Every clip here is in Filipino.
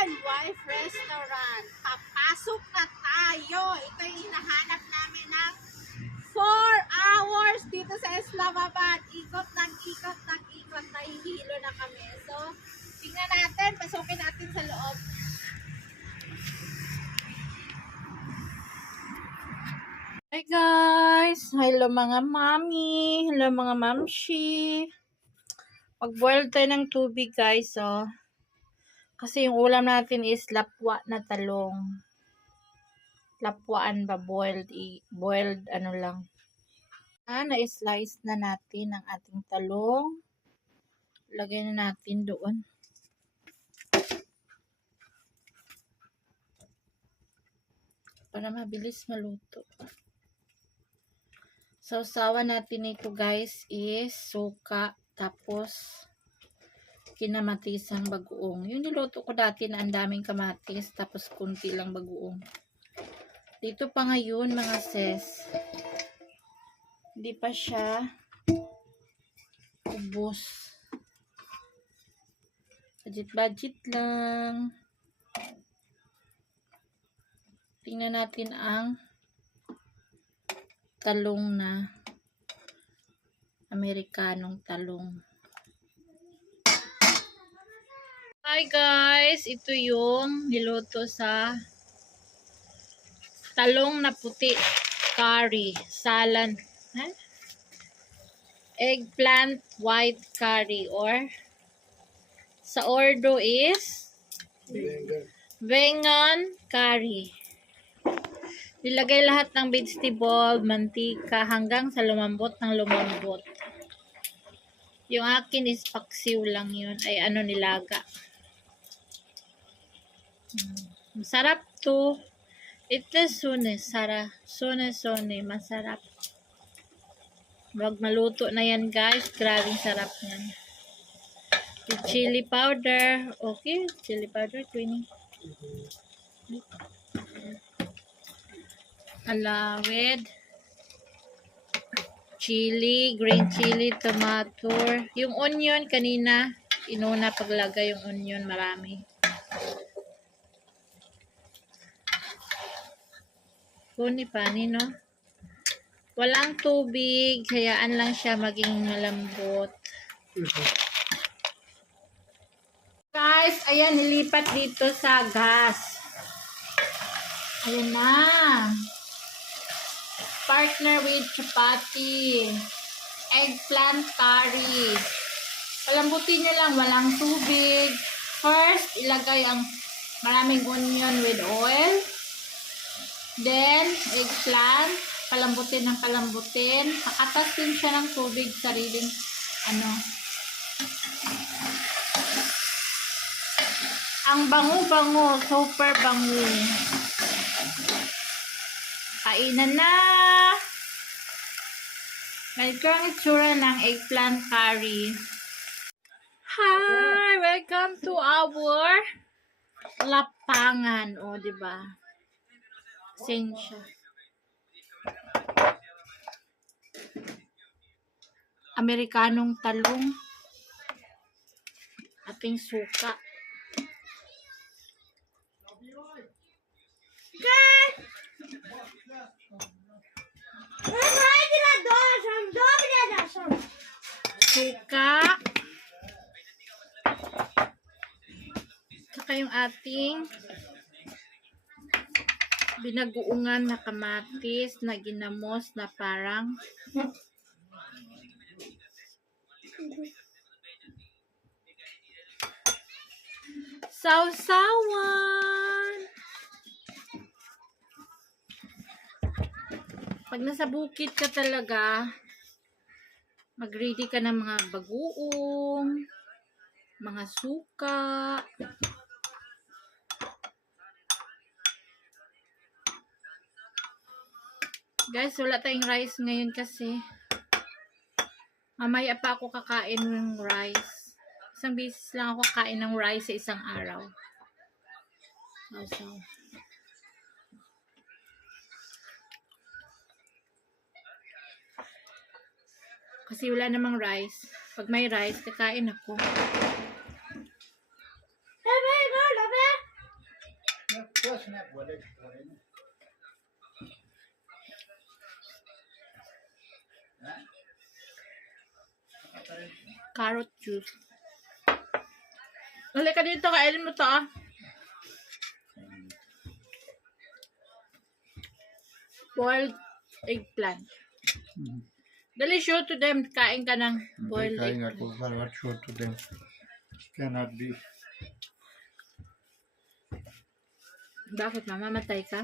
Wife Restaurant. Papasok na tayo. Ito yung hinahanap namin ng 4 hours dito sa Islamabad. Ikot ng ikot ng ikot. Nahihilo na kami. So, tingnan natin. Pasukin natin sa loob. Hi guys! Hello mga mami! Hello mga mamshi! Mag-boil tayo ng tubig guys. So, kasi yung ulam natin is lapwa na talong. Lapwaan ba? Boiled, boiled ano lang. Na-slice na natin ang ating talong. Lagay na natin doon. Para mabilis maluto. Sausawan natin ito guys is suka. Tapos kinamatisang bagoong. Yung niluto ko dati na ang daming kamatis. Tapos kunti lang bagoong. Dito pa ngayon mga sis. Hindi pa siya ubos. Budget lang. Tingnan natin ang talong na Amerikanong talong. Hi guys, ito yung niluto sa talong na puti curry, salad, eggplant white curry, or sa ordo is bengan curry. Nilagay lahat ng vegetable, mantika hanggang sa lumambot ng lumambot. Yung akin is paksiw lang yun, ay ano nilaga. Masarap to. Ito sune, sune, masarap. Wag maluto na yan guys, grabing sarap yan. Yung chili powder, okay, chili powder, Queenie. Alawed, chili, green chili, tomato. Yung onion kanina, inuna paglagay yung onion, marami. Kuni pani, no? Walang tubig, hayaan lang siya maging malambot. Guys, ayan, nilipat dito sa gas. Ayan na. Partner with chapati. Eggplant curry. Palambutin nyo lang, walang tubig. First, ilagay ang maraming onion with oil. Then, eggplant. Palambutin ng palambutin. Pakatasin siya ng tubig, sariling ano. Ang bango-bango, super bango. Kainan na! Ganito ang itsura ng eggplant curry. Hi! Welcome to our lapangan. O, diba? Sensya. Amerikanong talong. Ating suka. Suka. Saka yung ating binaguungan na kamatis na ginamos na parang sausawan. Pag nasa bukid ka talaga, mag-ready ka ng mga bagoong, mga suka. Guys, wala tayong rice ngayon kasi mamaya pa ako kakain ng rice. Isang beses lang ako kakain ng rice sa isang araw. So, kasi wala namang rice. Pag may rice, kakain ako. Carrot juice. Halika dito, kainin mo to ah. Boiled eggplant. Dali, show to them. Kain ka ng boiled eggplant. What show to them cannot be. Bakit mamamatay ka?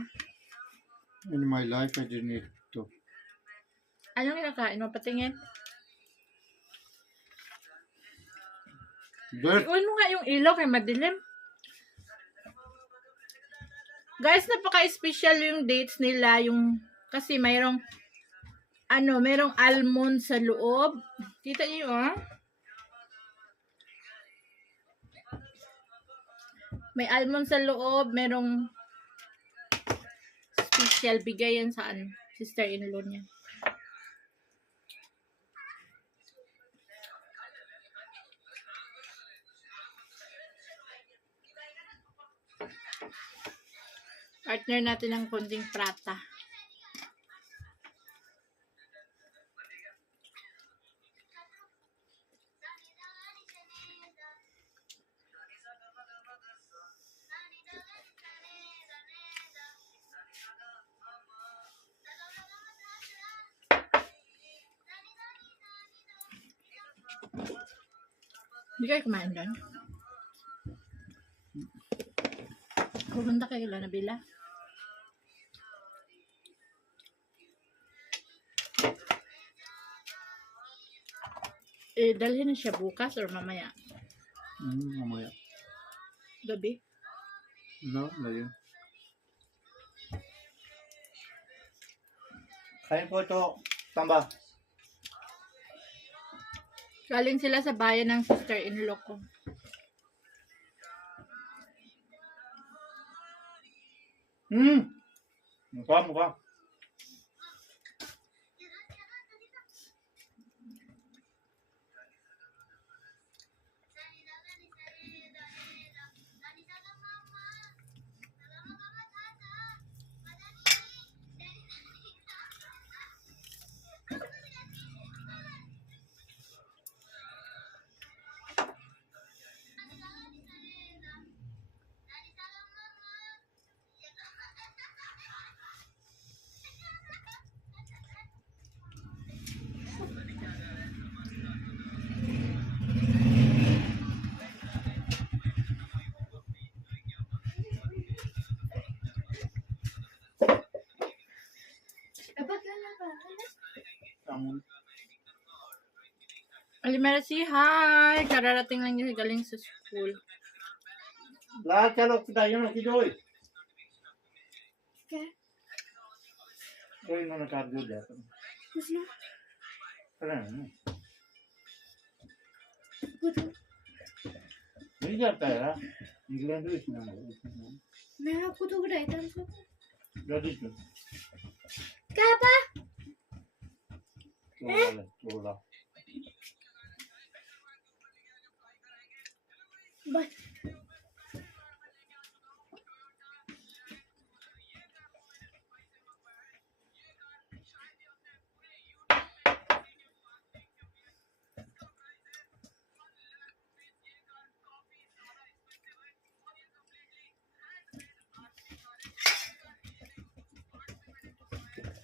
In my life, I didn't eat to. Anong kinakain mo? Patingin. Dirt. Iwan mo nga yung ilaw kay madilim. Guys, napaka-special yung dates nila. Kasi mayroong merong almond sa loob. Kita niyo oh. May almond sa loob, merong special bigay yan sa sister-in-law niya. Partner natin ng konting prata. Hindi kayo kumain doon? Pupunta kayo lang nabila? Dalhin na siya bukas or mamaya? Mamaya. Gabi? No, ngayon. Kain po ito, tamba. Galing sila sa bayan ng sister-in-law ko. Mukha. Alimera si hi! Kararating lang niya galing sa school. Lahat chalo kita yun ang kidoy. Okay. Koy na cardio dito. Kusya? Ano? Hindi जाता है यार इंग्लैंड में इसमें मैं आपको तो बताया था जल्दी से क्या पा थोड़ा बस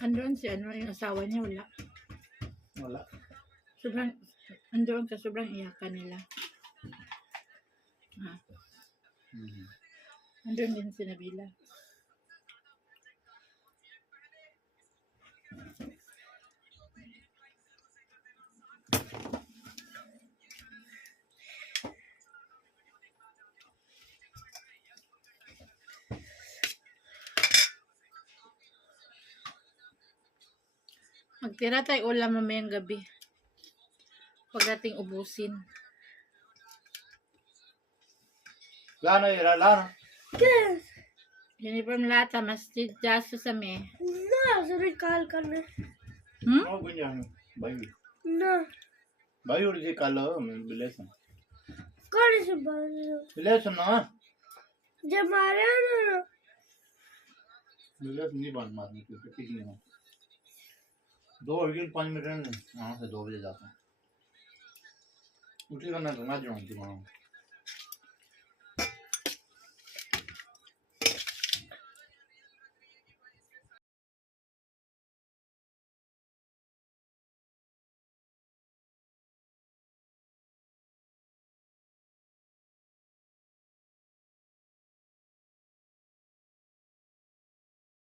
Andun si yung asawa niya, wala. Andun ka, sobrang iyakan nila. Andun din si Nabila. Magtira tayo ulam mamayang gabi. Huwag nating ubusin. Lana ira lana. Yes. Uniform lata masjid jaso sa me. ना जरूर कॉल करना No गुंजान भाई ना भाई उड़ के कालो बिलेसन कौन से बात बिलेसन ना जब मारे ना बिलेसन नहीं बंद मारने की किसी नहीं 2 5 मिनट यहाँ से 2 बजे जाता हूँ Uti ka na ito, nga dyan, di mo.